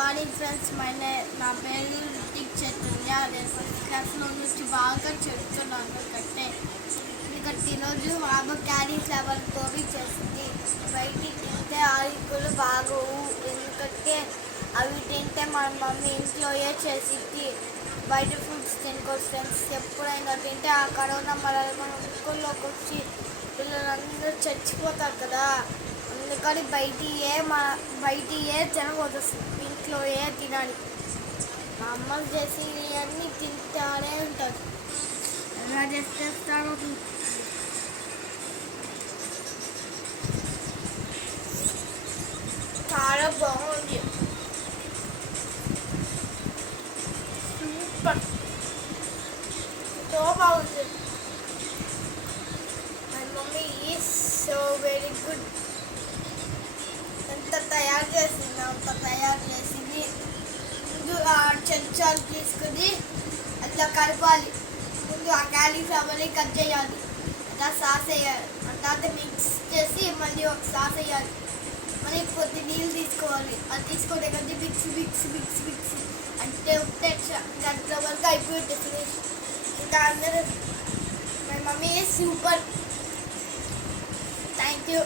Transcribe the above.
Morning friends నా పేరు రితిక్ చైతన్య. నేను ఫస్ట్ క్లాస్లో నుంచి బాగా చెప్తున్నాను ఎందుకంటే ఈరోజు బాబు క్యారీ ఫ్లేవర్ గోబీ చేసింది. బయటికి తింటే ఆకులు బాగోవు, ఎందుకంటే అవి తింటే మన మమ్మీ ఇంట్లోయే చేసింది. బయట ఫుడ్స్ తినుకోవచ్చు ఫ్రెండ్స్. ఎప్పుడైనా తింటే ఆ కరోనా మన ముక్కుల్లోకి వచ్చి పిల్లలందరూ చచ్చిపోతారు కదా. అందుకని బయటియే తినకూడదు, ఇంట్లోయే తినాలి. మా అమ్మ చేసినవన్నీ తింటానే ఉంటారు. ఎలా చేస్తారో చాలా బాగుంది, సూపర్, సో బాగుంది. My mummy is so very good. ఎంత తయారు చేసింది. ముందు ఆ చెంచాలు తీసుకుని అట్లా కలపాలి. ముందు ఆ క్యాలీఫ్లవర్ని కట్ చేయాలి, అట్లా సాస్ వేయాలి, తర్వాత మిక్స్ చేసి మళ్ళీ ఒక సాస్ వేయాలి. మళ్ళీ కొద్ది నీళ్ళు తీసుకోవాలి. అది తీసుకుంటే కొద్ది మిక్స్ అంటే ఉంటే గంట వరకు అయిపోయింది ఫినిష్. ఇంకా అందరూ my mummy super. Thank you.